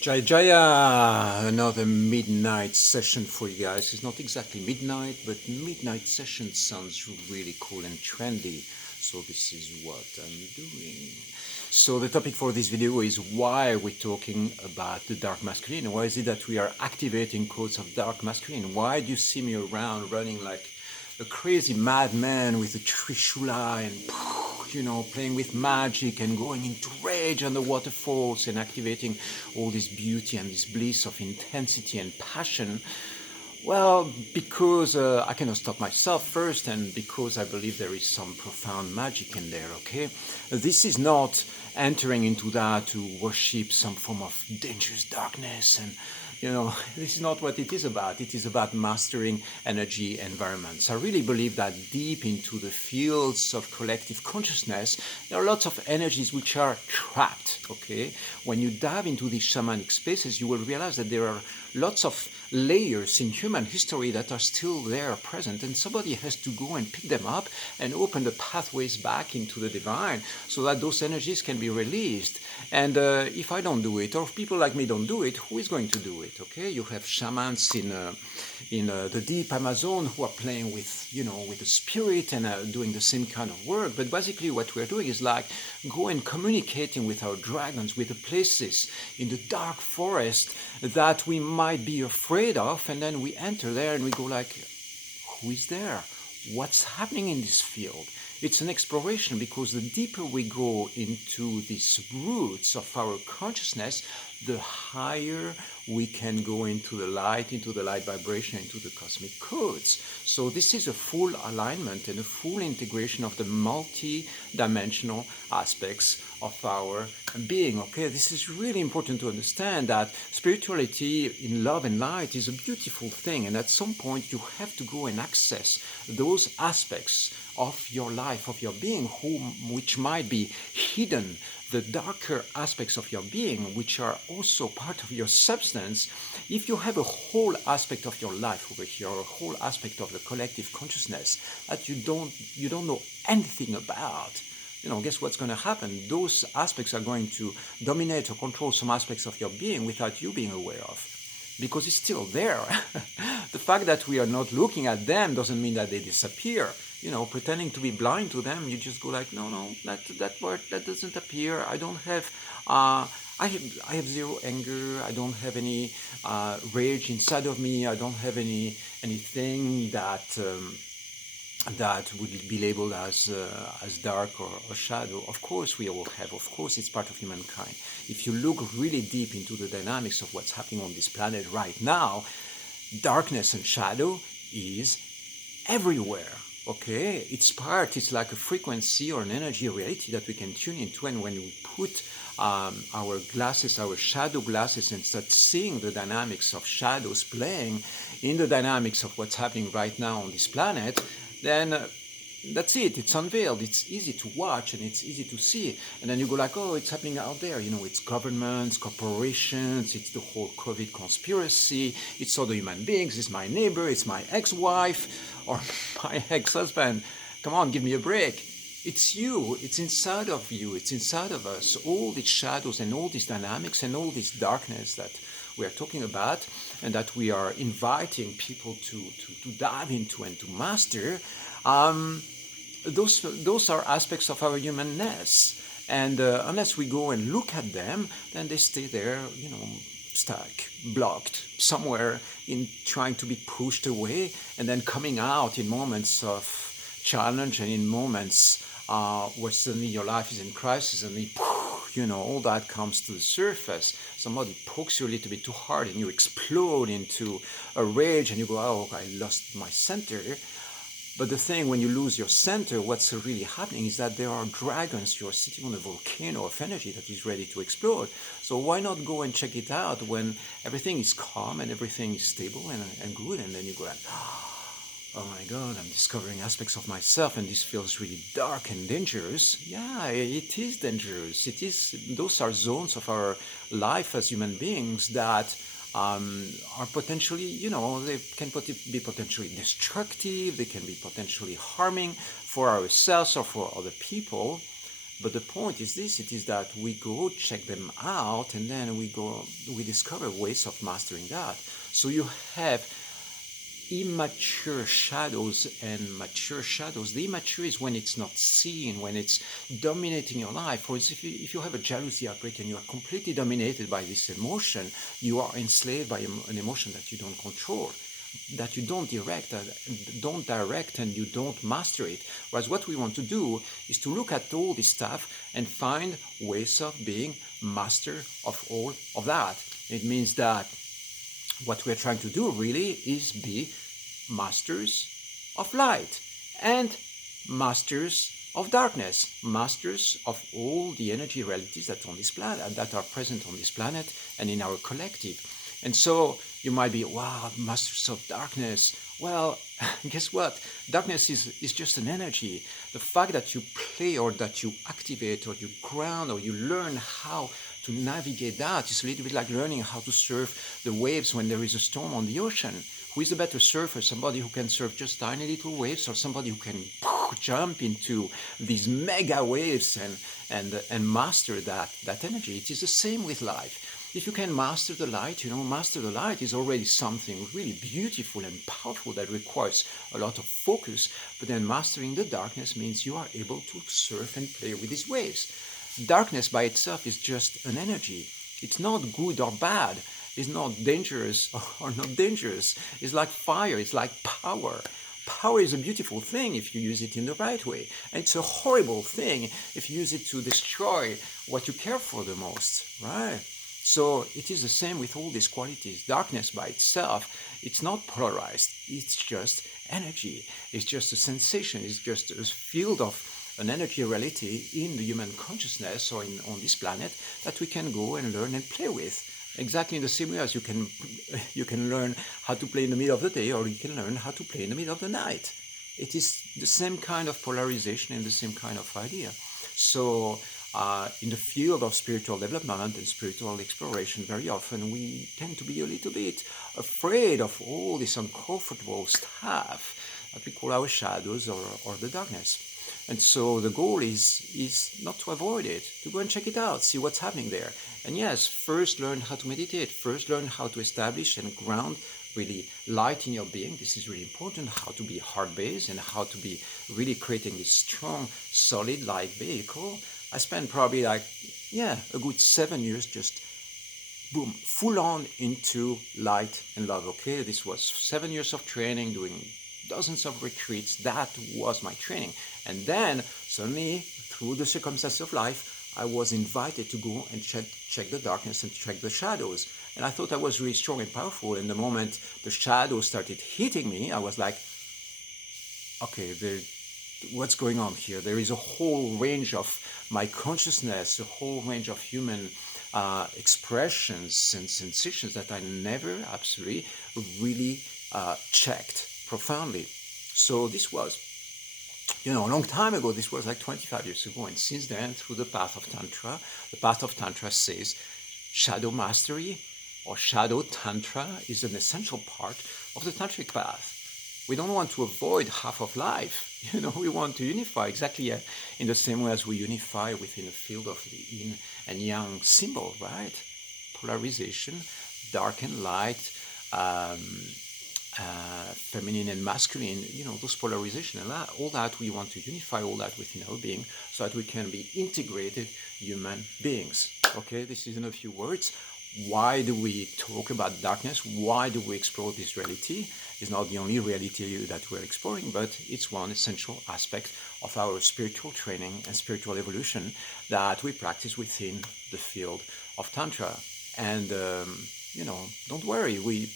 Jai Jaya, another midnight session for you guys. It's not exactly midnight, but midnight session sounds really cool and trendy. So this is what I'm doing. So the topic for this video is why are we talking about the dark masculine? Why is it that we are activating codes of dark masculine? Why do you see me around running like a crazy madman with a trishula and playing with magic and going into rage on the waterfalls and activating all this beauty and this bliss of intensity and passion? Well, because I cannot stop myself first, and because I believe there is some profound magic in there, okay? This is not entering into that to worship some form of dangerous darkness and this is not what it is about. It is about mastering energy environments. I really believe that deep into the fields of collective consciousness, there are lots of energies which are trapped, okay? When you dive into these shamanic spaces, you will realize that there are lots of layers in human history that are still there present, and somebody has to go and pick them up and open the pathways back into the divine so that those energies can be released. And if I don't do it, or if people like me don't do it, who is going to do it? Okay, you have shamans in the deep Amazon who are playing with the spirit and doing the same kind of work. But basically, what we're doing is like go and communicating with our dragons, with the places in the dark forest that we might be afraid of, and then we enter there and we go like, who is there? What's happening in this field? It's an exploration, because the deeper we go into these roots of our consciousness, the higher we can go into the light vibration, into the cosmic codes. So this is a full alignment and a full integration of the multi-dimensional aspects of our being. Okay, this is really important to understand that spirituality in love and light is a beautiful thing, and at some point you have to go and access those aspects of your life, of your being, which might be hidden, the darker aspects of your being, which are also part of your substance. If you have a whole aspect of your life over here, or a whole aspect of the collective consciousness that you don't know anything about, guess what's going to happen? Those aspects are going to dominate or control some aspects of your being without you being aware of, because it's still there. The fact that we are not looking at them doesn't mean that they disappear. Pretending to be blind to them, you just go like, no, that word, that doesn't appear. I don't have, I have zero anger. I don't have any rage inside of me. I don't have anything that would be labeled as dark or shadow. Of course we all have. Of course it's part of humankind. If you look really deep into the dynamics of what's happening on this planet right now, darkness and shadow is everywhere. Okay, it's like a frequency or an energy, a reality that we can tune into, and when we put our glasses, our shadow glasses, and start seeing the dynamics of shadows playing in the dynamics of what's happening right now on this planet, then that's it. It's unveiled. It's easy to watch and it's easy to see. And then you go like, oh, it's happening out there. It's governments, corporations, it's the whole COVID conspiracy, it's other human beings, it's my neighbor, it's my ex-wife or my ex-husband. Come on, give me a break. It's you. It's inside of you. It's inside of us. All these shadows and all these dynamics and all this darkness that we are talking about and that we are inviting people to dive into and to master. Those are aspects of our humanness, and unless we go and look at them, then they stay there, stuck, blocked somewhere, in trying to be pushed away, and then coming out in moments of challenge and in moments where suddenly your life is in crisis, and all that comes to the surface. Somebody pokes you a little bit too hard and you explode into a rage and you go, oh, I lost my center. But the thing, when you lose your center, what's really happening is that there are dragons. You're sitting on a volcano of energy that is ready to explode. So why not go and check it out when everything is calm and everything is stable and good, and then you go like, oh my God, I'm discovering aspects of myself and this feels really dark and dangerous. Yeah, it is dangerous. Those are zones of our life as human beings that are potentially, they can be potentially destructive, they can be potentially harming for ourselves or for other people. But the point is this, it is that we go check them out and then we discover ways of mastering that. So you have immature shadows and mature shadows. The immature is when it's not seen, when it's dominating your life. For instance, if you have a jealousy outbreak and you are completely dominated by this emotion, you are enslaved by an emotion that you don't control, that you don't direct and you don't master it. Whereas what we want to do is to look at all this stuff and find ways of being master of all of that. It means that what we're trying to do really is be masters of light and masters of darkness, masters of all the energy realities that on this planet, that are present on this planet and in our collective. And so you might be, wow, masters of darkness. Well, guess what? Darkness is just an energy. The fact that you play or that you activate or you ground or you learn how to navigate that is a little bit like learning how to surf the waves when there is a storm on the ocean. Who is the better surfer? Somebody who can surf just tiny little waves, or somebody who can jump into these mega waves and master that energy? It is the same with life. If you can master the light, master the light is already something really beautiful and powerful that requires a lot of focus. But then mastering the darkness means you are able to surf and play with these waves. Darkness by itself is just an energy. It's not good or bad. It's not dangerous or not dangerous. It's like fire. It's like power. Power is a beautiful thing if you use it in the right way. And it's a horrible thing if you use it to destroy what you care for the most, right? So it is the same with all these qualities. Darkness by itself, it's not polarized. It's just energy. It's just a sensation. It's just a field of an energy reality in the human consciousness or on this planet that we can go and learn and play with. Exactly in the same way as you can learn how to play in the middle of the day, or you can learn how to play in the middle of the night. It is the same kind of polarization and the same kind of idea. So in the field of spiritual development and spiritual exploration, very often we tend to be a little bit afraid of all this uncomfortable stuff that we call our shadows or the darkness. And so the goal is not to avoid it, to go and check it out, see what's happening there. And yes, first learn how to meditate, first learn how to establish and ground really light in your being. This is really important, how to be heart-based and how to be really creating this strong, solid light vehicle. I spent probably a good 7 years just boom, full on into light and love. Okay, this was 7 years of training, doing dozens of retreats. That was my training. And then suddenly, through the circumstances of life, I was invited to go and check the darkness and check the shadows. And I thought I was really strong and powerful. And the moment the shadows started hitting me, I was like, okay, what's going on here? There is a whole range of my consciousness, a whole range of human expressions and sensations that I never absolutely really checked profoundly. So this was, a long time ago. This was like 25 years ago. And since then, through the path of Tantra says shadow mastery or shadow Tantra is an essential part of the Tantric path. We don't want to avoid half of life. We want to unify exactly in the same way as we unify within the field of the yin and yang symbol, right? Polarization, dark and light, feminine and masculine, those polarization and all that, we want to unify all that within our being so that we can be integrated human beings. Okay, this is in a few words. Why do we talk about darkness? Why do we explore this reality? It's not the only reality that we're exploring, but it's one essential aspect of our spiritual training and spiritual evolution that we practice within the field of Tantra. And, don't worry, we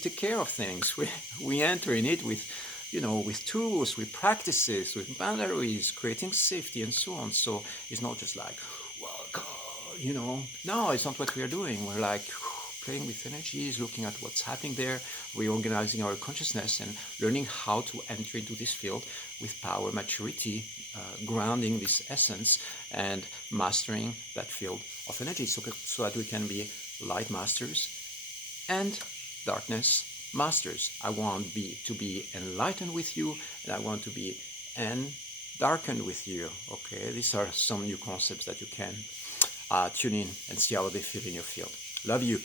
take care of things. We enter in it with tools, with practices, with boundaries, creating safety and so on. So it's not just like, no, it's not what we are doing. We're like playing with energies, looking at what's happening there, reorganizing our consciousness and learning how to enter into this field with power, maturity, grounding this essence and mastering that field of energy so that we can be light masters and darkness masters. I want to be enlightened with you, and I want to be darken with you. Okay, these are some new concepts that you can tune in and see how they feel in your field. Love you.